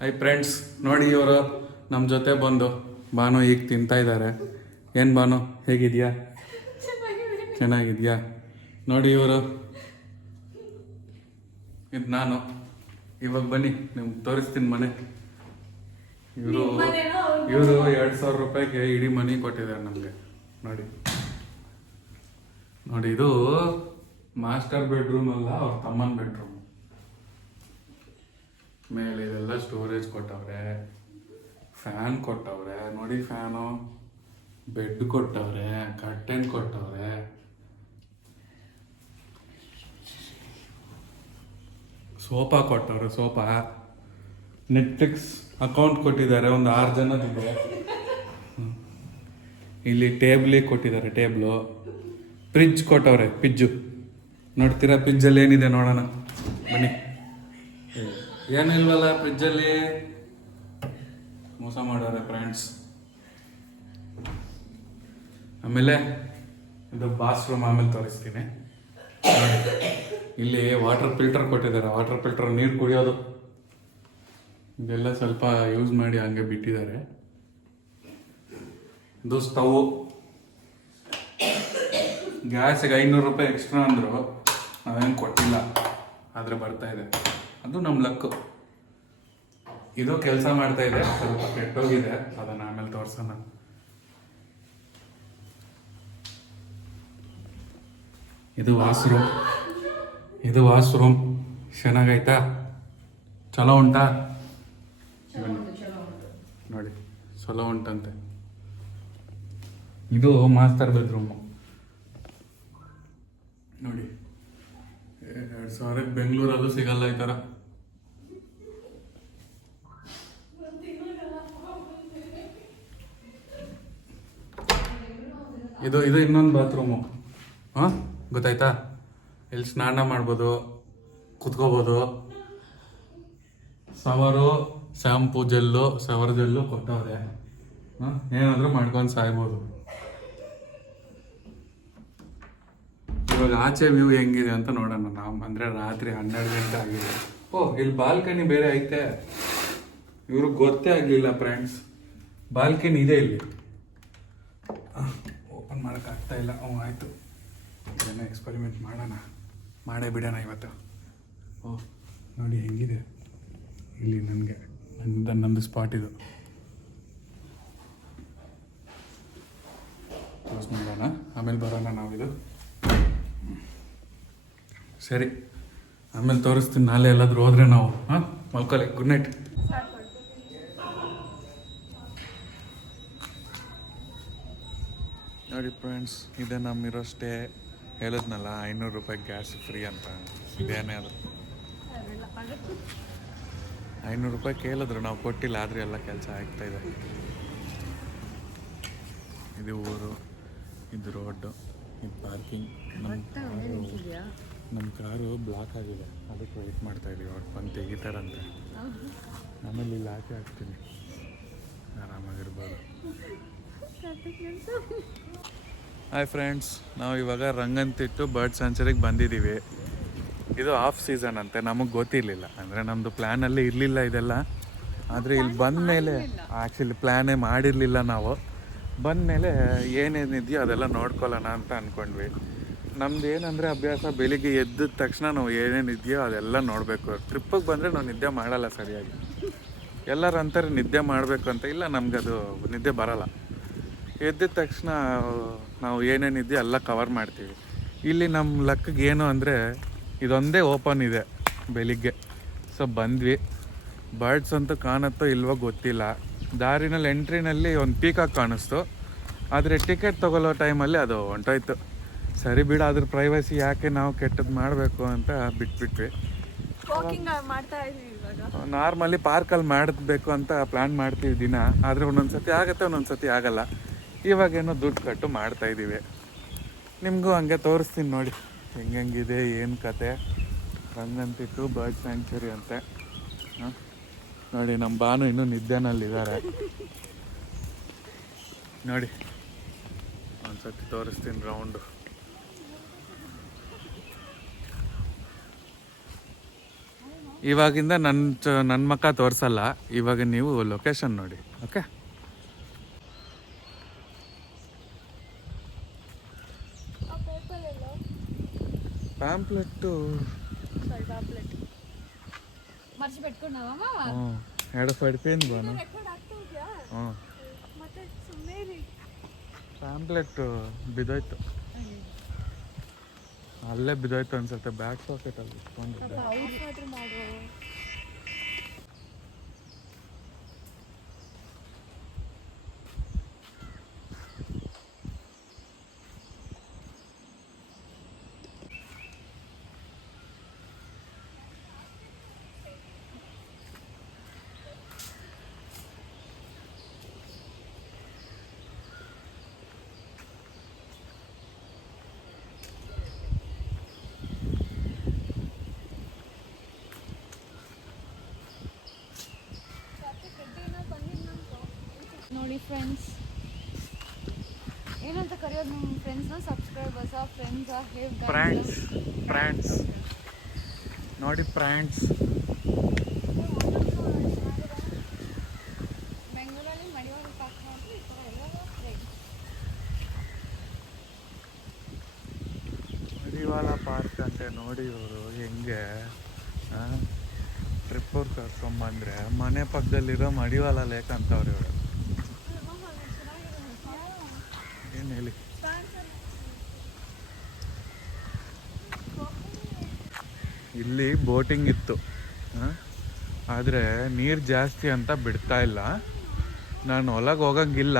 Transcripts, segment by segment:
Hi friends, ನೋಡಿ ಇವರು ನಮ್ಮ ಜೊತೆ ಬಂದು ಬಾನು ಈಗ ತಿಂತಾ ಇದ್ದಾರೆ. ಏನು ಬಾನು, ಹೇಗಿದ್ಯಾ? ಚೆನ್ನಾಗಿದ್ಯಾ? ನೋಡಿ ಇವರು, ಇದು ನಾನು. ಇವಾಗ ಬನ್ನಿ ನಿಮ್ಗೆ ತೋರಿಸ್ತೀನಿ ಮನೆ. ಇವರು 2,000 ರೂಪಾಯಿಗೆ ಇಡೀ ಮನೆ ಕೊಟ್ಟಿದ್ದಾರೆ ನಮಗೆ. ನೋಡಿ ನೋಡಿ, ಇದು ಮಾಸ್ಟರ್ ಬೆಡ್ರೂಮ್ ಅಲ್ಲ, ಅವ್ರ ತಮ್ಮನ ಬೆಡ್ರೂಮ್. ಮೇಲೆ ಇದೆಲ್ಲ ಸ್ಟೋರೇಜ್ ಕೊಟ್ಟವ್ರೆ, ಫ್ಯಾನ್ ಕೊಟ್ಟವ್ರೆ. ನೋಡಿ ಫ್ಯಾನು, ಬೆಡ್ ಕೊಟ್ಟವ್ರೆ, ಕರ್ಟೆನ್ ಕೊಟ್ಟವ್ರೆ, ಸೋಫಾ ಕೊಟ್ಟವ್ರೆ. ಸೋಫಾ, ನೆಟ್ಫ್ಲಿಕ್ಸ್ ಅಕೌಂಟ್ ಕೊಟ್ಟಿದ್ದಾರೆ, ಒಂದು 6 ಜನದಿದೆ. ಇಲ್ಲಿ ಟೇಬ್ಲಿಗೆ ಕೊಟ್ಟಿದ್ದಾರೆ, ಟೇಬ್ಲು. ಫ್ರಿಜ್ ಕೊಟ್ಟವ್ರೆ, ಫ್ರಿಜ್ಜು. ನೋಡ್ತೀರಾ ಫ್ರಿಜ್ಜಲ್ಲಿ ಏನಿದೆ ನೋಡೋಣ ಬನ್ನಿ. ಏನಿಲ್ವಲ್ಲ ಫ್ರಿಜ್ಜಲ್ಲಿ, ಮೋಸ ಮಾಡೋರೆ ಫ್ರೆಂಡ್ಸ್. ಆಮೇಲೆ ಇದು ಬಾತ್ರೂಮ್, ಆಮೇಲೆ ತೋರಿಸ್ತೀನಿ. ಇಲ್ಲಿ ವಾಟರ್ ಫಿಲ್ಟರ್ ಕೊಟ್ಟಿದ್ದಾರೆ, ವಾಟರ್ ಫಿಲ್ಟರ್ ನೀರು ಕುಡಿಯೋದು. ಇದೆಲ್ಲ ಸ್ವಲ್ಪ ಯೂಸ್ ಮಾಡಿ ಹಂಗೆ ಬಿಟ್ಟಿದ್ದಾರೆ. ಇದು ಸ್ಟವ್. ಗ್ಯಾಸಿಗೆ 500 ರೂಪಾಯಿ ಎಕ್ಸ್ಟ್ರಾ ಅಂದರು, ನಾವೇನು ಕೊಟ್ಟಿಲ್ಲ, ಆದರೆ ಬರ್ತಾ ಇದೆ. ಅದು ನಮ್ಮ ಲಕ್ಕು. ಇದು ಕೆಲಸ ಮಾಡ್ತಾ ಇದೆ, ಸ್ವಲ್ಪ ಕೆಟ್ಟೋಗಿದೆ, ಅದನ್ನು ಆಮೇಲೆ ತೋರ್ಸೋಣ. ಇದು ವಾಶ್ರೂಮ್. ಚೆನ್ನಾಗೈತಾ? ಚಲೋ ಉಂಟಾ? ನೋಡಿ, ಚಲೋ ಉಂಟಂತೆ. ಇದು ಮಾಸ್ಟರ್ ಬೆಡ್ರೂಮು. ನೋಡಿ, 2,000 ಬೆಂಗಳೂರಲ್ಲೂ ಸಿಗಲ್ಲ ಈ ಥರ. ಇದು ಇನ್ನೊಂದು ಬಾತ್ರೂಮು. ಹಾಂ, ಗೊತ್ತಾಯ್ತಾ? ಇಲ್ಲಿ ಸ್ನಾನ ಮಾಡ್ಬೋದು, ಕುತ್ಕೋಬೋದು. ಶವರು, ಶಾಂಪೂ ಜೆಲ್ಲು, ಶವರ್ ಜೆಲ್ಲು ಕೊಟ್ಟವ್ರೆ. ಏನಾದರೂ ಮಾಡ್ಕೊಂಡು ಸಾಯ್ಬೋದು. ಇವಾಗ ಆಚೆ ವ್ಯೂ ಹೆಂಗಿದೆ ಅಂತ ನೋಡೋಣ ನಾವು. ಅಂದರೆ ರಾತ್ರಿ 12 ಗಂಟೆ ಆಗಿದೆ. ಇಲ್ಲಿ ಬಾಲ್ಕನಿ ಬೇರೆ ಐತೆ. ಇವ್ರಿಗೆ ಗೊತ್ತೇ ಆಗಲಿಲ್ಲ ಫ್ರೆಂಡ್ಸ್, ಬಾಲ್ಕನಿ ಇದೆ ಇಲ್ಲಿ. ಓಪನ್ ಮಾಡೋಕ್ಕಾಗ್ತಾ ಇಲ್ಲ. ಆಯಿತು, ಏನೋ ಎಕ್ಸ್ಪರಿಮೆಂಟ್ ಮಾಡೇ ಬಿಡೋಣ ಇವತ್ತು. ನೋಡಿ ಹೆಂಗಿದೆ ಇಲ್ಲಿ. ನನಗೆ ನಂದು ಸ್ಪಾಟ್ ಇದು. ಕ್ಲೋಸ್ ಮಾಡೋಣ, ಆಮೇಲೆ ಬರೋಣ ನಾವಿದು. ಸರಿ, ಆಮೇಲೆ ತೋರಿಸ್ತೀನಿ. ನಾಳೆ ಎಲ್ಲಾದರೂ ಹೋದ್ರೆ ನಾವು. ಮಲ್ಕೊಳ್ಳಿ, ಗುಡ್ ನೈಟ್. ನೋಡಿ ಫ್ರೆಂಡ್ಸ್, ಇದೆ ನಮ್ಮಿರೋ ಸ್ಟೇ. ಹೇಳಿದ್ನಲ್ಲ 500 ರೂಪಾಯಿ ಗ್ಯಾಸ್ ಫ್ರೀ ಅಂತ. ಇದೇನೇ ಅದು 500 ರೂಪಾಯಿ ಕೇಳಿದ್ರು, ನಾವು ಕೊಟ್ಟಿಲ್ಲ. ಆದರೆ ಎಲ್ಲ ಕೆಲಸ ಆಗ್ತಾಯಿದೆ. ಇದು ಊರು, ಇದು ರೋಡು, ಇದು ಪಾರ್ಕಿಂಗ್. ನಮ್ಮ ಕಾರು ಬ್ಲಾಕ್ ಆಗಿದೆ, ಅದಕ್ಕೆ ವೆಯ್ಟ್ ಮಾಡ್ತಾಯಿದ್ದೀವಿ. ಅವ್ರು ಬಂದು ತೆಗಿತಾರಂತೆ. ಆಮೇಲೆ ಇಲ್ಲಿ ಹಾಕಿ ಹಾಕ್ತೀನಿ, ಆರಾಮಾಗಿರ್ಬೋದು. ಹಾಯ್ ಫ್ರೆಂಡ್ಸ್, ನಾವು ಇವಾಗ ರಂಗನತಿಟ್ಟು ಬರ್ಡ್ ಸ್ಯಾಂಚುರಿಗೆ ಬಂದಿದ್ದೀವಿ. ಇದು ಆಫ್ ಸೀಸನ್ ಅಂತೆ, ನಮಗೆ ಗೊತ್ತಿರಲಿಲ್ಲ. ಅಂದರೆ ನಮ್ಮದು ಪ್ಲ್ಯಾನಲ್ಲಿ ಇರಲಿಲ್ಲ ಇದೆಲ್ಲ. ಆದರೆ ಇಲ್ಲಿ ಬಂದ ಮೇಲೆ, ಆ್ಯಕ್ಚುಲಿ ಪ್ಲ್ಯಾನೇ ಮಾಡಿರಲಿಲ್ಲ ನಾವು. ಬಂದ ಮೇಲೆ ಏನೇನಿದೆಯೋ ಅದೆಲ್ಲ ನೋಡ್ಕೊಳ್ಳೋಣ ಅಂತ ಅಂದ್ಕೊಂಡ್ವಿ. ನಮ್ದು ಏನಂದರೆ ಅಭ್ಯಾಸ, ಬೆಳಿಗ್ಗೆ ಎದ್ದ ತಕ್ಷಣ ನಾವು ಏನೇನಿದೆಯೋ ಅದೆಲ್ಲ ನೋಡಬೇಕು. ಟ್ರಿಪ್ಪಿಗೆ ಬಂದರೆ ನಾವು ನಿದ್ದೆ ಮಾಡಲ್ಲ ಸರಿಯಾಗಿ. ಎಲ್ಲರೂ ಅಂತಾರೆ ನಿದ್ದೆ ಮಾಡಬೇಕು ಅಂತ. ಇಲ್ಲ, ನಮಗದು ನಿದ್ದೆ ಬರೋಲ್ಲ. ಎದ್ದ ತಕ್ಷಣ ನಾವು ಏನೇನಿದೆಯೋ ಎಲ್ಲ ಕವರ್ ಮಾಡ್ತೀವಿ. ಇಲ್ಲಿ ನಮ್ಮ ಲಕ್ಕಿಗೆ ಏನು ಅಂದರೆ, ಇದೊಂದೇ ಓಪನ್ ಇದೆ ಬೆಳಿಗ್ಗೆ. ಸೊ ಬಂದ್ವಿ. ಬರ್ಡ್ಸ್ ಅಂತೂ ಕಾಣುತ್ತೋ ಇಲ್ವೋ ಗೊತ್ತಿಲ್ಲ. ದಾರಿನಲ್ಲಿ ಎಂಟ್ರಿನಲ್ಲಿ ಒಂದು ಪೀಕಾಕ್ ಕಾಣಿಸ್ತು, ಆದರೆ ಟಿಕೆಟ್ ತೊಗೊಳ್ಳೋ ಟೈಮಲ್ಲಿ ಅದು ಹೊಂಟೋಯ್ತು. ಸರಿ ಬಿಡು, ಅದ್ರ ಪ್ರೈವಸಿ ಯಾಕೆ ನಾವು ಕೆಟ್ಟದ್ದು ಮಾಡಬೇಕು ಅಂತ ಬಿಟ್ಬಿಟ್ವಿ. ನಾರ್ಮಲಿ ಪಾರ್ಕಲ್ಲಿ ಮಾಡಬೇಕು ಅಂತ ಪ್ಲ್ಯಾನ್ ಮಾಡ್ತೀವಿ ದಿನ. ಆದರೆ ಒಂದೊಂದು ಸತಿ ಆಗುತ್ತೆ, ಒಂದೊಂದು ಸತಿ ಆಗಲ್ಲ. ಇವಾಗೇನೋ ದುಡ್ಡು ಕಟ್ಟು ಮಾಡ್ತಾಯಿದ್ದೀವಿ. ನಿಮಗೂ ಹಂಗೆ ತೋರಿಸ್ತೀನಿ ನೋಡಿ ಹೆಂಗಿದೆ ಏನು ಕತೆ. ರಂಗನತಿಟ್ಟು ಬರ್ಡ್ ಸ್ಯಾಂಕ್ಚುರಿ ಅಂತೆ. ನೋಡಿ, ನಮ್ಮ ಬಾನು ಇನ್ನೂ ನಿದ್ದೆನಲ್ಲಿದ್ದಾರೆ. ನೋಡಿ, ಒಂದ್ಸತಿ ತೋರಿಸ್ತೀನಿ ರೌಂಡು. ಇವಾಗಿಂದ ನನ್ನ ಮಕ್ಕ ತೋರಿಸಲ್ಲ, ಇವಾಗ ನೀವು ಲೊಕೇಶನ್ ನೋಡಿ. ಓಕೆ, ಪ್ಯಾಂಪ್ಲೆಟ್ಟು ಎರಡು ಪಡಿಪೇನು ಬಾನು. ಪ್ಯಾಂಪ್ಲೆಟ್ ಬಿದ್ದೋಯ್ತು, ಅಲ್ಲೇ ಬಿದ್ದೋಯ್ತು ಅನ್ಸುತ್ತೆ, ಬ್ಯಾಕ್ ಪಾಕೆಟಲ್ಲಿ ಇಟ್ಕೊಂಡಿದ್ದೆ. ನೋಡಿ ಫ್ರೆಂಡ್ಸ್, ಏನಂತ ಕರೆಯೋದು ನಿಮ್ಮ ಫ್ರೆಂಡ್ಸ್ನ? ಸಬ್ಸ್ಕ್ರೈಬರ್ಸಾ, ಫ್ರೆಂಡ್ಸಾ? ಫ್ರೆಂಡ್ಸ್ ನೋಡಿ, ಫ್ರೆಂಡ್ಸ್. ಬೆಂಗಳೂರಲ್ಲಿ ಮಡಿವಾಳ ಪಾರ್ಕ್ ನೋಡಿ, ಈ ಥರ ಎಲ್ಲ ಫ್ರೆಂಡ್ಸ್. ಮಡಿವಾಳ ಪಾರ್ಕ್ ಅಂತೆ ನೋಡಿ, ಇವರು ಹೆಂಗೆ ಟ್ರಿಪ್ ಅವ್ರು ಕರ್ಕೊಂಬಂದ್ರೆ ಮನೆ ಪಕ್ಕದಲ್ಲಿರೋ ಮಡಿವಾಳ ಲೇಕ್ ಅಂತವ್ರು ಇವರು. ಏನು ಹೇಳಿ, ಇಲ್ಲಿ ಬೋಟಿಂಗ್ ಇತ್ತು, ಆದರೆ ನೀರು ಜಾಸ್ತಿ ಅಂತ ಬಿಡ್ತಾ ಇಲ್ಲ. ನಾನು ಒಳಗೆ ಹೋಗಂಗಿಲ್ಲ,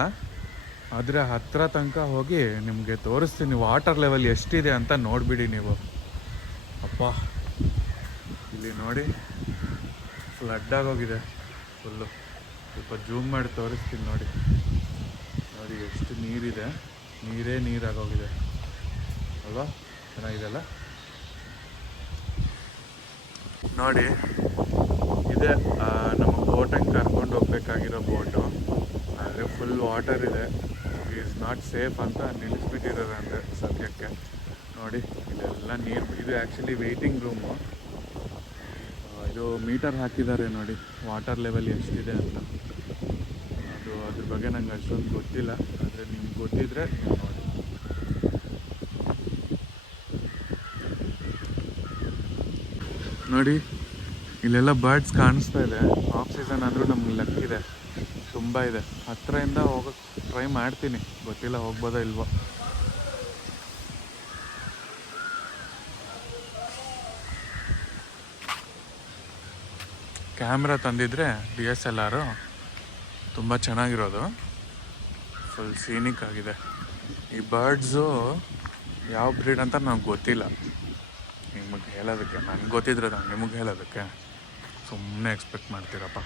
ಆದರೆ ಹತ್ರ ತನಕ ಹೋಗಿ ನಿಮಗೆ ತೋರಿಸ್ತೀನಿ ವಾಟರ್ ಲೆವೆಲ್ ಎಷ್ಟಿದೆ ಅಂತ ನೋಡಿಬಿಡಿ ನೀವು. ಅಪ್ಪ, ಇಲ್ಲಿ ನೋಡಿ, ಫ್ಲಡ್ಡಾಗೋಗಿದೆ ಫುಲ್ಲು. ಸ್ವಲ್ಪ ಜೂಮ್ ಮಾಡಿ ತೋರಿಸ್ತೀನಿ ನೋಡಿ. ನೋಡಿ ಎಷ್ಟು ನೀರಿದೆ, ನೀರೇ ನೀರಾಗೋಗಿದೆ ಅಲ್ವಾ? ಚೆನ್ನಾಗಿದೆಲ್ಲ ನೋಡಿ. ಇದೆ ನಮ್ಮ ಬೋಟಂಗೆ ಕರ್ಕೊಂಡು ಹೋಗ್ಬೇಕಾಗಿರೋ ಬೋಟು, ಆದರೆ ಫುಲ್ ವಾಟರ್ ಇದೆ. ಈಸ್ ನಾಟ್ ಸೇಫ್ ಅಂತ ನಿಲ್ಲಿಸ್ಬಿಟ್ಟಿರೋದು ಅಂದರೆ ಸದ್ಯಕ್ಕೆ. ನೋಡಿ ಇದೆಲ್ಲ ನೀರು. ಇದು ಆ್ಯಕ್ಚುಲಿ ವೆಯ್ಟಿಂಗ್ ರೂಮು. ಇದು ಮೀಟರ್ ಹಾಕಿದ್ದಾರೆ ನೋಡಿ, ವಾಟರ್ ಲೆವೆಲ್ ಎಷ್ಟಿದೆ ಅಂತ. ಅದ್ರ ಬಗ್ಗೆ ನಂಗೆ ಅಷ್ಟೊಂದು ಗೊತ್ತಿಲ್ಲ, ಆದರೆ ನಿಮ್ಗೆ ಗೊತ್ತಿದ್ರೆ ನೋಡಿ. ನೋಡಿ ಇಲ್ಲೆಲ್ಲ ಬರ್ಡ್ಸ್ ಕಾಣಿಸ್ತಾ ಇದೆ. ಆಫ್ ಸೀಸನ್ ಆದರೂ ನಮ್ಗೆ ಲಕ್ ಇದೆ, ತುಂಬ ಇದೆ. ಹತ್ತಿರದಿಂದ ಹೋಗೋಕ್ಕೆ ಟ್ರೈ ಮಾಡ್ತೀನಿ, ಗೊತ್ತಿಲ್ಲ ಹೋಗ್ಬೋದಾ ಇಲ್ವೋ. ಕ್ಯಾಮ್ರಾ ತಂದಿದ್ರೆ DSLR ತುಂಬ ಚೆನ್ನಾಗಿರೋದು, ಫುಲ್ ಸೀನಿಕ್ ಆಗಿದೆ. ಈ ಬರ್ಡ್ಸು ಯಾವ ಬ್ರೀಡ್ ಅಂತ ನನಗೆ ಗೊತ್ತಿಲ್ಲ, ನಿಮಗೆ ಹೇಳೋದಕ್ಕೆ. ನನಗೆ ಗೊತ್ತಿದ್ರೆ ನಾನು ನಿಮಗೆ ಹೇಳೋದಕ್ಕೆ ಸುಮ್ಮನೆ ಎಕ್ಸ್ಪೆಕ್ಟ್ ಮಾಡ್ತೀರಪ್ಪ.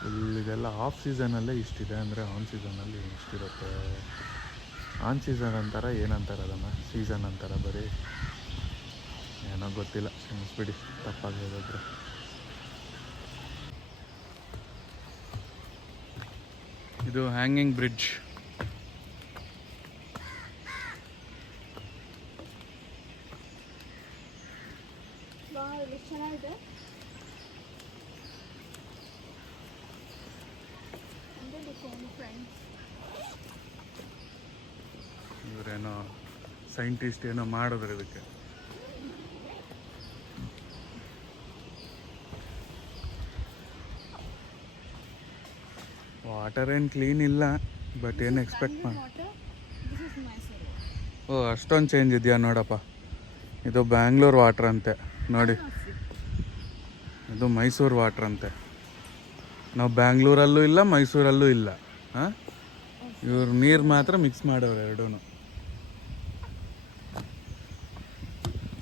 ಫುಲ್ ಇದೆಲ್ಲ ಆಫ್ ಸೀಸನಲ್ಲೇ ಇಷ್ಟಿದೆ ಅಂದರೆ ಆನ್ ಸೀಸನಲ್ಲಿ ಇಷ್ಟಿರುತ್ತೆ. ಆನ್ ಸೀಸನ್ ಅಂತಾರ ಏನಂತಾರೆ ಅದನ್ನು, ಸೀಸನ್ ಅಂತಾರ, ಬರೀ ಏನೋ ಗೊತ್ತಿಲ್ಲ, ಕ್ಷಮಿಸ್ಬಿಡಿ ತಪ್ಪಾಗಿ ಹೇಳಿದ್ರೆ. ಇದು ಹ್ಯಾಂಗಿಂಗ್ ಬ್ರಿಡ್ಜ್. ಚೆನ್ನಾಗಿದೆ. ಇವರೇನೋ ಸೈಂಟಿಸ್ಟ್ ಏನೋ ಮಾಡಿದ್ರು ಇದಕ್ಕೆ. ವಾಟರ್ ಏನು ಕ್ಲೀನ್ ಇಲ್ಲ, ಬಟ್ ಏನು ಎಕ್ಸ್ಪೆಕ್ಟ್ ಮಾಡಿ. ಓ, ಅಷ್ಟೊಂದು ಚೇಂಜ್ ಇದೆಯಾ ನೋಡಪ್ಪ. ಇದು ಬ್ಯಾಂಗ್ಳೂರು ವಾಟ್ರ್ ಅಂತೆ ನೋಡಿ, ಇದು ಮೈಸೂರು ವಾಟ್ರ್ ಅಂತೆ. ನಾವು ಬ್ಯಾಂಗ್ಳೂರಲ್ಲೂ ಇಲ್ಲ, ಮೈಸೂರಲ್ಲೂ ಇಲ್ಲ. ಹಾಂ, ಇವ್ರು ನೀರು ಮಾತ್ರ ಮಿಕ್ಸ್ ಮಾಡೋರು ಎರಡೂ.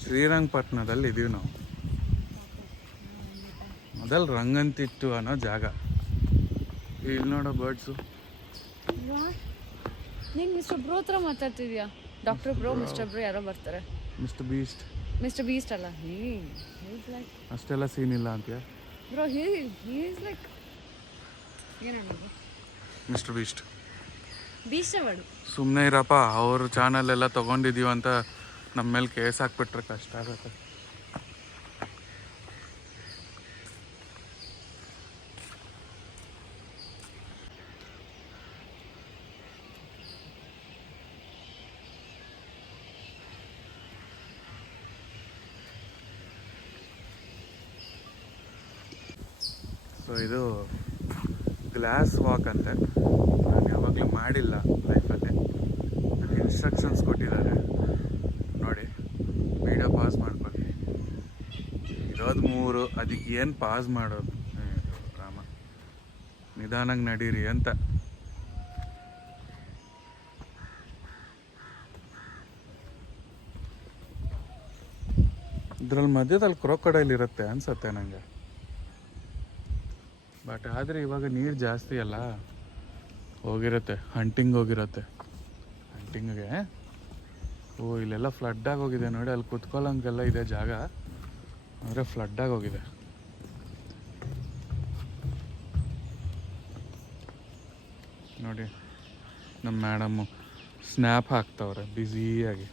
ಶ್ರೀರಂಗಪಟ್ಟಣದಲ್ಲಿ ಇದೀವಿ ನಾವು. ಅದಲ್ಲಿ ರಂಗಂತಿಟ್ಟು ಅನ್ನೋ ಜಾಗ. ಇಲ್ಲಿ ನೋಡೋ ಬರ್ಡ್ಸು. ನೀನು ಮಿಸ್ಟರ್ ಬ್ರೋ ಹತ್ರ ಮಾತಾಡ್ತಿದ್ಯಾ? ಡಾಕ್ಟರ್ ಬ್ರೋ, ಮಿಸ್ಟರ್ ಬ್ರೋ ಯಾರೋ ಬರ್ತಾರೆ. Mister beast. ಮಿಸ್ಟರ್ ಬೀಸ್ಟ್ ಅಲ್ಲ, ಅಷ್ಟೆಲ್ಲ ಸೀನ್ ಇಲ್ಲ ಅಂತೀಯ ಬ್ರೋ? ಹಿ ಈಸ್ ಲೈಕ್ ಏನೋ ಮಿಸ್ಟರ್ ಬೀಸ್ಟ್. ಬೀಸ್ಟ್ ಮಾಡು. ಸುಮ್ಮನೆ ಇರಪ್ಪ, ಅವ್ರ ಚಾನಲ್ ಎಲ್ಲ ತೊಗೊಂಡಿದ್ದೀವಿ ಅಂತ ನಮ್ಮ ಮೇಲೆ ಕೇಸ್ ಹಾಕ್ಬಿಟ್ರೆ ಕಷ್ಟ ಆಗುತ್ತೆ. ಸೊ ಇದು ಗ್ಲಾಸ್ ವಾಕ್ ಅಂತೆ. ನಾನು ಯಾವಾಗಲೂ ಮಾಡಿಲ್ಲ ಲೈಫಲ್ಲಿ. ನನಗೆ ಇನ್ಸ್ಟ್ರಕ್ಷನ್ಸ್ ಕೊಟ್ಟಿದ್ದಾರೆ ನೋಡಿ. ವಿಡಿಯೋ ಪಾಸ್ ಮಾಡ್ಕೊಳ್ಳಿ. ಇರೋದು 3, ಅದಕ್ಕೆ ಏನು ಪಾಸ್ ಮಾಡೋದು? ರಾಮ, ನಿಧಾನಾಗಿ ನಡೀರಿ ಅಂತ. ಇದ್ರಲ್ಲಿ ಮಧ್ಯದಲ್ಲಿ ಕ್ರೊಕೊಡೈಲ್ ಇರುತ್ತೆ ಅನ್ಸುತ್ತೆ ನನಗೆ. ಬಟ್ ಆದರೆ ಇವಾಗ ನೀರು ಜಾಸ್ತಿ ಅಲ್ಲ, ಹೋಗಿರುತ್ತೆ, ಹಂಟಿಂಗ್ ಹೋಗಿರುತ್ತೆ. ಹಂಟಿಂಗ್ಗೆ ಇಲ್ಲೆಲ್ಲ ಫ್ಲಡ್ ಆಗೋಗಿದೆ ನೋಡಿ. ಅಲ್ಲಿ ಕುತ್ಕೊಳ್ಳೋಂಗೆಲ್ಲ ಇದೆ ಜಾಗ, ಅಂದರೆ ಫ್ಲಡ್ ಆಗೋಗಿದೆ. ನೋಡಿ ನಮ್ಮ ಮೇಡಮ್ಮು ಸ್ನ್ಯಾಪ್ ಹಾಕ್ತವ್ರೆ ಬ್ಯುಸಿಯಾಗಿ.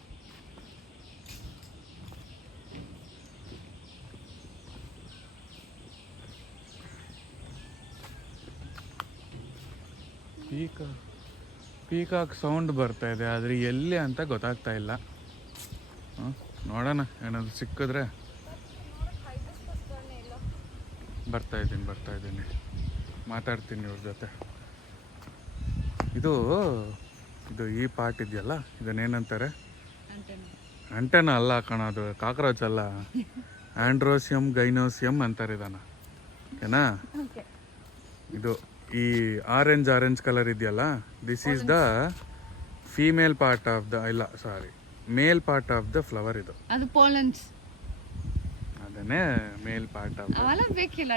ಪೀಕಾಕ್ ಸೌಂಡ್ ಬರ್ತಾ ಇದೆ, ಆದರೆ ಎಲ್ಲಿ ಅಂತ ಗೊತ್ತಾಗ್ತಾ ಇಲ್ಲ. ನೋಡೋಣ, ಏನಾದರೂ ಸಿಕ್ಕಿದ್ರೆ. ಬರ್ತಾ ಇದ್ದೀನಿ, ಮಾತಾಡ್ತೀನಿ ಇವ್ರ ಜೊತೆ. ಇದು ಈ ಪಾರ್ಟ್ ಇದೆಯಲ್ಲ, ಇದನ್ನೇನಂತಾರೆ? ಅಂಟೆನ ಅಲ್ಲ ಕಣೋದು, ಕಾಕ್ರೋಚ್ ಅಲ್ಲ. ಆಂಡ್ರೋಸಿಯಂ ಗೈನೋಸಿಯಂ ಅಂತಾರೆ ಇದನ್ನ, ಓಕೆನಾ? ಇದು ಈ ಆರೆಂಜ್ ಕಲರ್ ಇದೆಯಲ್ಲ, this is the female part of the, ಇಲ್ಲ ಸಾರಿ, ಮೇಲ್ ಪಾರ್ಟ್ ಆಫ್ ದ ಫ್ಲವರ್. ಇದು ಅದು ಪೋಲನ್ಸ್, ಅದನ್ನೇ ಮೇಲ್ ಪಾರ್ಟ್ ಆಫ್ ಬೇಕಿಲ್ಲ.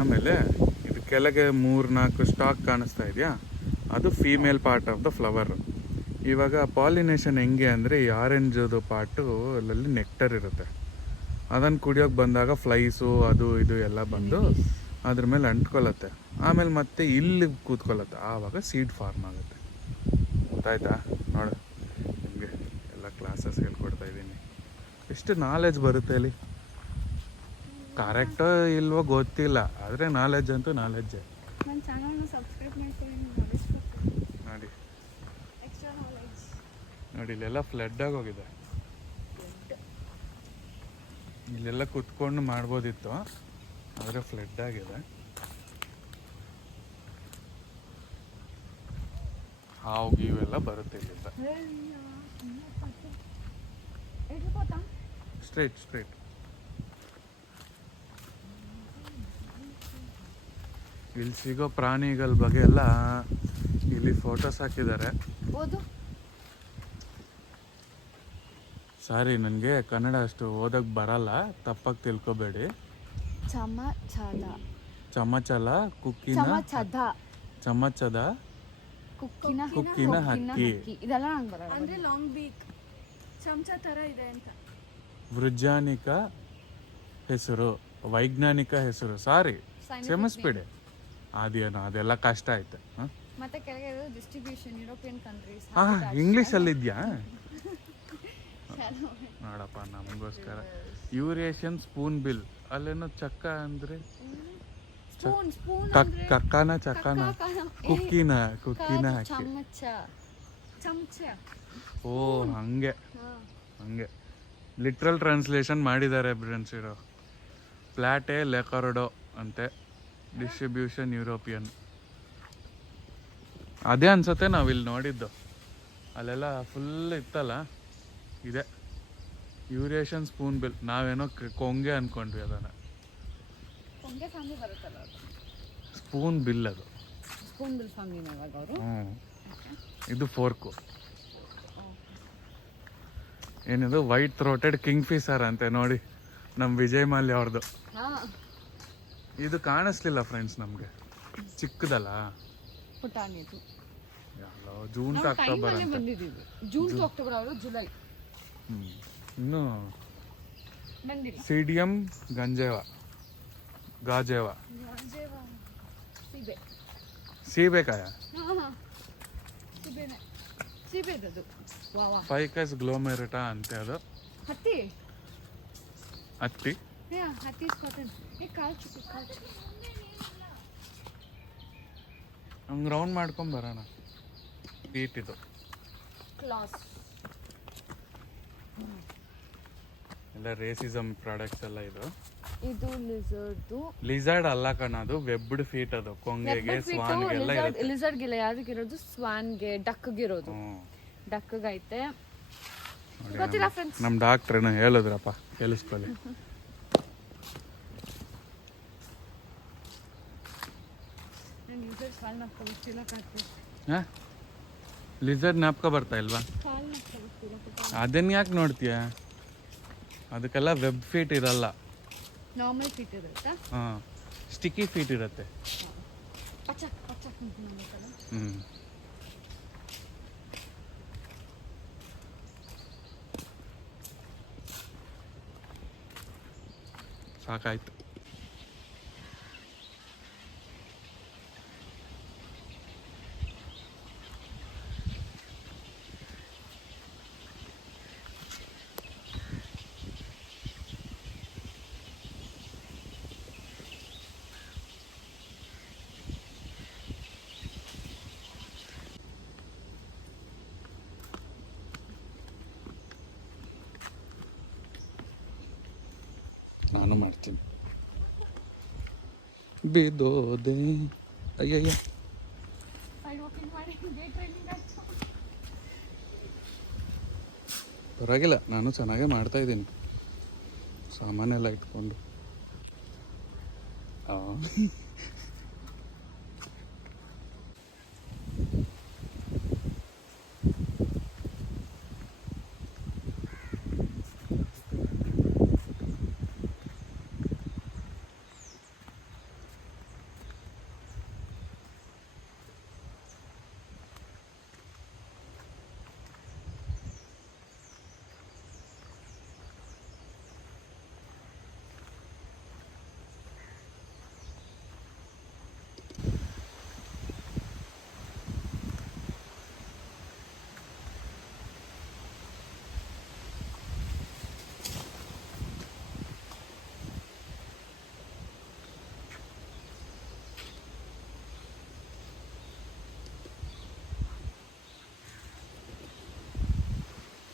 ಆಮೇಲೆ ಇದು ಕೆಳಗೆ 3-4 ಸ್ಟಾಕ್ ಕಾಣಿಸ್ತಾ ಇದೆಯಾ, ಅದು female part of the flower. ಇವಾಗ ಪಾಲಿನೇಷನ್ ಹೆಂಗೆ ಅಂದರೆ, ಈ ಆರೆಂಜದು ಪಾರ್ಟು ಅಲ್ಲಲ್ಲಿ ನೆಕ್ಟರ್ ಇರುತ್ತೆ. ಅದನ್ನು ಕುಡಿಯೋಕೆ ಬಂದಾಗ ಫ್ಲೈಸು ಅದು ಇದು ಎಲ್ಲ ಬಂದು ಅದ್ರ ಮೇಲೆ ಅಂಟ್ಕೊಳ್ಳುತ್ತೆ. ಆಮೇಲೆ ಮತ್ತೆ ಇಲ್ಲಿ ಕೂತ್ಕೊಳ್ಳುತ್ತೆ, ಆವಾಗ ಸೀಡ್ ಫಾರ್ಮ್ ಆಗುತ್ತೆ. ಗೊತ್ತಾಯ್ತಾ? ನೋಡು, ನಿಮಗೆ ಎಲ್ಲ ಕ್ಲಾಸಸ್ ಹೇಳ್ಕೊಡ್ತಾ ಇದ್ದೀನಿ. ಎಷ್ಟು ನಾಲೆಜ್ ಬರುತ್ತೆ ಅಲ್ಲಿ. ಕರೆಕ್ಟೋ ಇಲ್ವೋ ಗೊತ್ತಿಲ್ಲ, ಆದರೆ ನಾಲೆಜ್ ಅಂತೂ ನಾಲೆಡ್ಜೇ. ನೋಡಿ ಇಲ್ಲೆಲ್ಲ ಫ್ಲಡ್ ಆಗೋಗಿದೆ. ಇಲ್ಲೆಲ್ಲ ಕುತ್ಕೊಂಡು ಮಾಡ್ಬೋದಿತ್ತು, ಆದರೆ ಫ್ಲಡ್ ಆಗಿದೆ. ಹಾವು ಗೀವೆಲ್ಲ ಬರುತ್ತೆ ಇಲ್ಲಿಂದ. ಸ್ಟ್ರೈಟ್ ಇಲ್ಲಿ ಸಿಗೋ ಪ್ರಾಣಿಗಳ ಬಗ್ಗೆ ಎಲ್ಲ ಇಲ್ಲಿ ಫೋಟೋಸ್ ಹಾಕಿದ್ದಾರೆ. ಸಾರಿ, ನನಗೆ ಕನ್ನಡ ಅಷ್ಟು ಓದಕ್ಕೆ ಬರಲ್ಲ, ತಪ್ಪಾಗಿ ತಿಳ್ಕೊಬೇಡಿ. ಚಮಚಲ ಚಮಚದ ಕುಕ್ಕಿನ ಹಕ್ಕಿ, ಅಂದ್ರೆ ಲಾಂಗ್ ಬೀಕ್ ಚಮಚ ತರ ಇದೆ ಅಂತ. ವೃಜ್ಞಾನಿಕ ಹೆಸರು, ವೈಜ್ಞಾನಿಕ ಹೆಸರು. ಸಾರಿ, ಕ್ಷಮಿಸ್ಬಿಡಿ. ಅದೇನೋ ಅದೆಲ್ಲ ಕಷ್ಟ ಆಯ್ತು. ಮತ್ತೆ ಕೆಳಗೆ ಡಿಸ್ಟ್ರಿಬ್ಯೂಷನ್ ಯುರೋಪಿಯನ್ ಕಂಟ್ರೀಸ್. ಇಂಗ್ಲೀಷಲ್ಲಿ ಇದೆಯಾ? ನೋಡಪ್ಪ, ನಮಗೋಸ್ಕರ ಯೂರೇಷಿಯನ್ ಸ್ಪೂನ್ ಬಿಲ್. ಅಲ್ಲೇನೋ ಚಕ್ಕ ಅಂದ್ರೆ ಕಕ್ಕಾನ ಚಕ್ಕಾನ ಕುಕ್ಕಿನ ಹಾಕಿ. ಓ ಹಂಗೆ ಲಿಟ್ರಲ್ ಟ್ರಾನ್ಸ್ಲೇಷನ್ ಮಾಡಿದ್ದಾರೆ ಫ್ರೆಂಡ್ಸ್. ಇರೋ ಪ್ಲಾಟೆ ಲೆಕಾರ್ಡೋ ಅಂತೆ, ಡಿಸ್ಟ್ರಿಬ್ಯೂಷನ್ ಯುರೋಪಿಯನ್. ಅದೇ ಅನ್ಸತ್ತೆ ನಾವಿಲ್ಲಿ ನೋಡಿದ್ದು. ಅಲ್ಲೆಲ್ಲ ಫುಲ್ ಇತ್ತಲ್ಲ, ಇದೆ ಯೂರೇಷಿಯನ್ ಸ್ಪೂನ್ ಬಿಲ್. ನಾವೇನೋ ಕೊಂಗೆ ಅನ್ಕೊಂಡ್ವಿ ಅದನ್ನ. ಸ್ಪೂನ್ ಬಿಲ್ ಅದು. ಇದು ಫೋರ್ಕು. ಏನಿದು ವೈಟ್ ಥ್ರೋಟೆಡ್ ಕಿಂಗ್ ಫಿಶರ್ ಅಂತೆ ನೋಡಿ, ನಮ್ಮ ವಿಜಯ್ ಮಾಲ್ಯ ಅವ್ರದ್ದು. ಇದು ಕಾಣಿಸ್ಲಿಲ್ಲ ಫ್ರೆಂಡ್ಸ್ ನಮಗೆ, ಚಿಕ್ಕದಲ್ಲ. ಜೂನ್ ಟು ಅಕ್ಟೋಬರ್ ಇನ್ನು ಸಿಡಿಯಂ ಗಾಜೇವಾ ಸೀಬೇಕಾಯ ಹಾಂ ಸೀಬೆನೆ ಸೀಬೆದದು ವಾ ವಾ ಫೈಕಸ್ ಗ್ಲೋಮೆರಿಟಾ ಅಂತೆ ಅದು ಹತ್ತಿ ಹತ್ತಿ ಹತ್ತಿ ಇಸ್ ಕಾಟನ್ ಕಾಲ್ ಚುಕ್ಕಿ ಹಂಗೆ ರೌಂಡ್ ಮಾಡ್ಕೊಂಡ್ ಬರೋಣ ಬೀಟ್ ಇದು ಕ್ಲಾಸ್ ಎಲ್ಲ ರೇಸಿಸಮ್ ಪ್ರಾಡಕ್ಟ್ಸ್ ಎಲ್ಲ ಇದು ಇದು ಲಿಸರ್ಡ್ದು ಲಿಸರ್ಡ್ ಅಲ್ಲ ಕಣ ಅದು ವೆಬ್ಡ್ ಫೀಟ್ ಅದು ಕೊಂಗೆಗೆ ಸ್ವಾನ್ಗೆಲ್ಲ ಇರುತ್ತೆ ಲಿಸರ್ಡ್ಗಿಲ್ಲ ಯಾವ್ದಕ್ಕಿರೋದು ಸ್ವಾನ್ಗೆ ಡಕ್ಗಿರೋದು ಹ್ಮ್. ಡಕ್ಗೈತೆ ನೋಡಿ ಗೊತ್ತಿಲ್ಲ ಫ್ರೆಂಡ್ಸ್ ನಮ್ಮ ಡಾಕ್ಟ್ರೇನು ಹೇಳಿದ್ರಪ್ಪ ಕೇಳಿಸ್ಕೊಳ್ಳಿ ನಂಗೆ ಲಿಸರ್ಡ್ ಕಾಲ್ ನಕ್ಕೋಬಿಡ್ತಿಲ್ಲ ಕಾಡ್ತೀವಿ ಹಾ ಲಿಸರ್ಡ್ ಜ್ಞಾಪಕ ಬರ್ತಾ ಇಲ್ವಾ ಕಾಲ್ ನಕ್ಕೋಬಿಡ್ತಿಲ್ಲ ಅದನ್ನ ಯಾಕೆ ನೋಡ್ತೀಯ ಅದಕ್ಕೆಲ್ಲ ವೆಬ್ ಫೀಟ್ ಇರಲ್ಲ ನಾರ್ಮಲ್ ಫೀಟ್ ಇರುತ್ತಾ ಹಾಂ ಸ್ಟಿಕ್ಕಿ ಫೀಟ್ ಇರುತ್ತೆ ಪಚಕ್ ಪಚಕ್ ಅಂತ ಹ್ಞೂ ಸಾಕಾಯ್ತು ನಾನು ಮಾಡ್ತೀನಿ ಬಿದೋದೆ ಅಯ್ಯಯ್ಯ ಸೈಡ್ ವಾಕಿಂಗ್ ಮಾಡಿ ಡೇ ಟ್ರೈನಿಂಗ್ ಆಯ್ತು ಪರವಾಗಿಲ್ಲ ನಾನು ಚೆನ್ನಾಗೇ ಮಾಡ್ತಾ ಇದ್ದೀನಿ ಸಾಮಾನೆಲ್ಲ ಇಟ್ಕೊಂಡು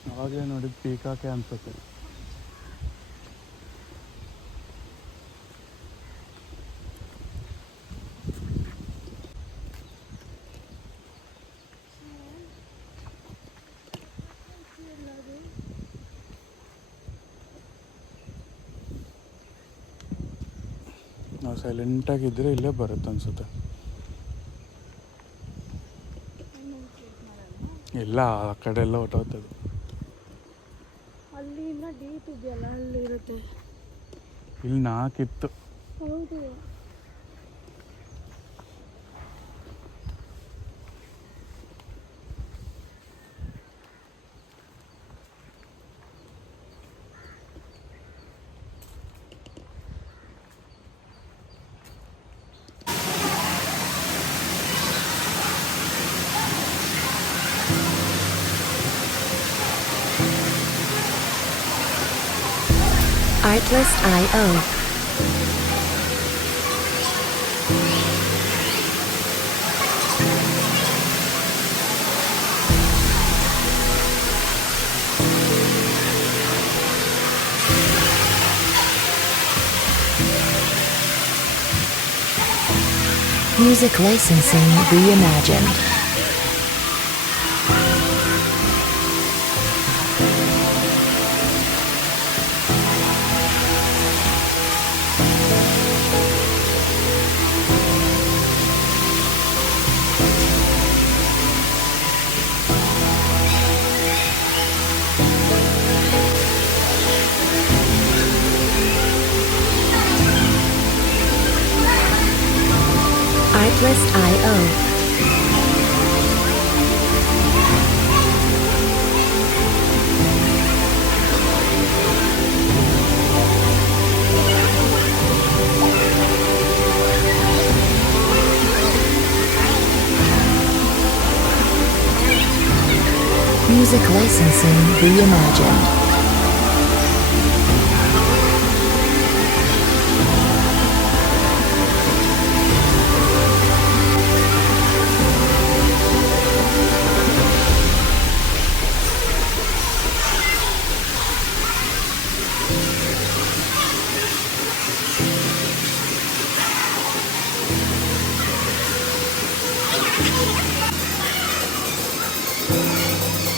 ಅವಾಗಲೇ ನೋಡಿದ ಪೀಕಾಕೆ ಅನ್ಸುತ್ತೆ ನಾವು ಸೈಲೆಂಟಾಗಿದ್ದರೆ ಇಲ್ಲೇ ಬರುತ್ತೆ ಅನ್ಸುತ್ತೆ ಇಲ್ಲ ಆ ಕಡೆ ಎಲ್ಲ ಹೊಟ್ಟೋಗ್ತದೆ ಅಲ್ಲಿ ಇನ್ನ ಡೀಪ್ ಇದೆಯಲ್ಲ ಅಲ್ಲಿ ಇರುತ್ತೆ ಇಲ್ಲಿ 4 ಇತ್ತು ಹೌದು Artlist.io. Music licensing reimagined. Artlist.io. Music licensing reimagined.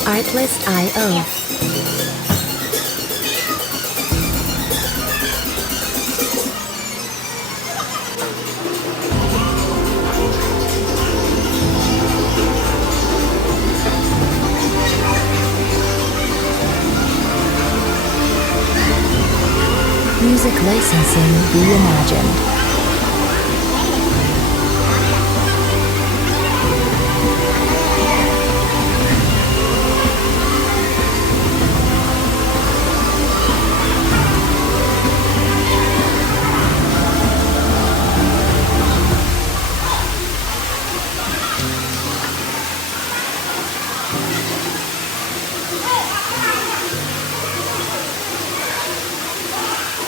Artlist.io. Music licensing reimagined.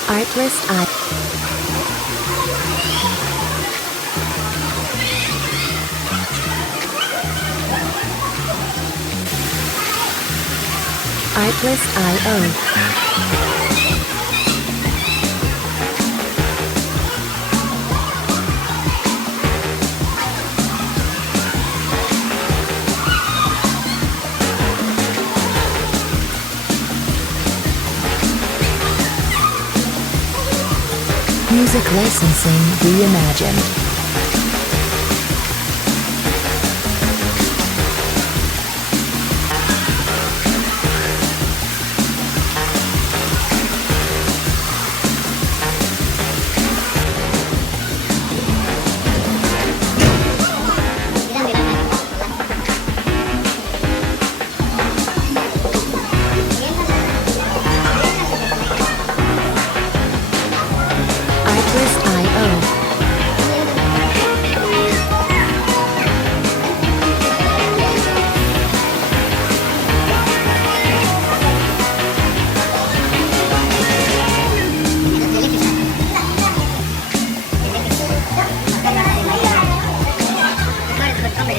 Artlist.io. Artlist.io. Music licensing reimagined.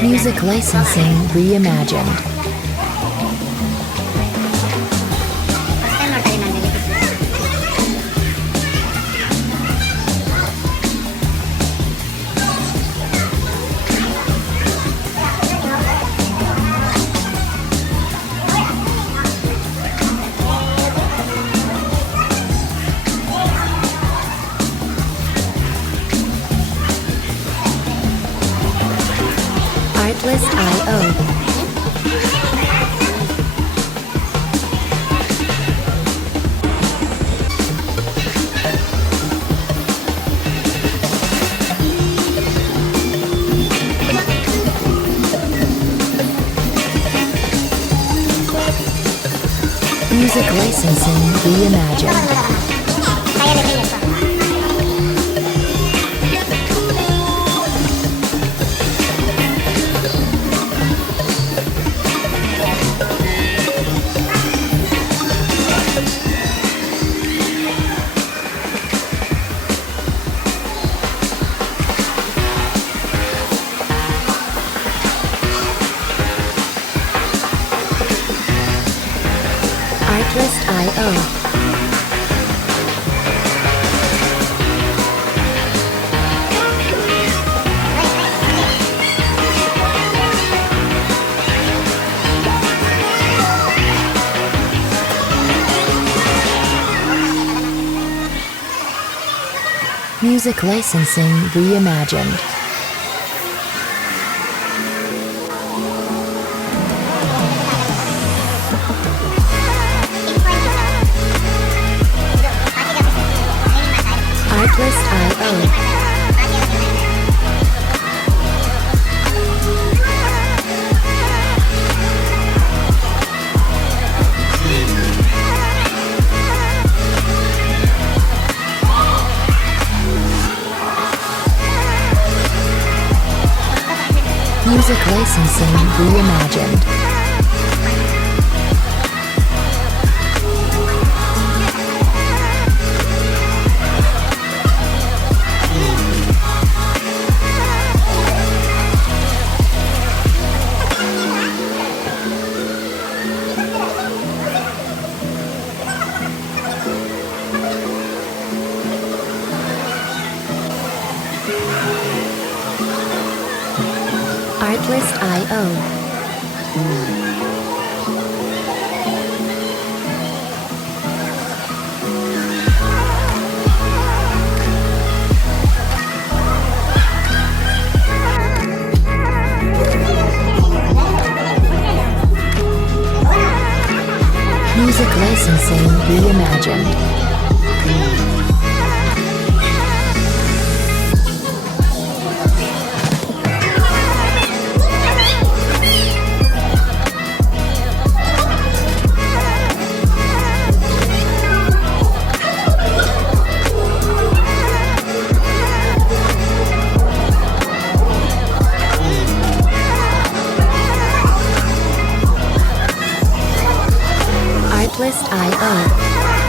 Music licensing reimagined. Artlist.io. Music licensing reimagined. Artlist.io. Music licensing reimagined. Artlist.io. Music licensing reimagined. Music licensing reimagined. Artlist.io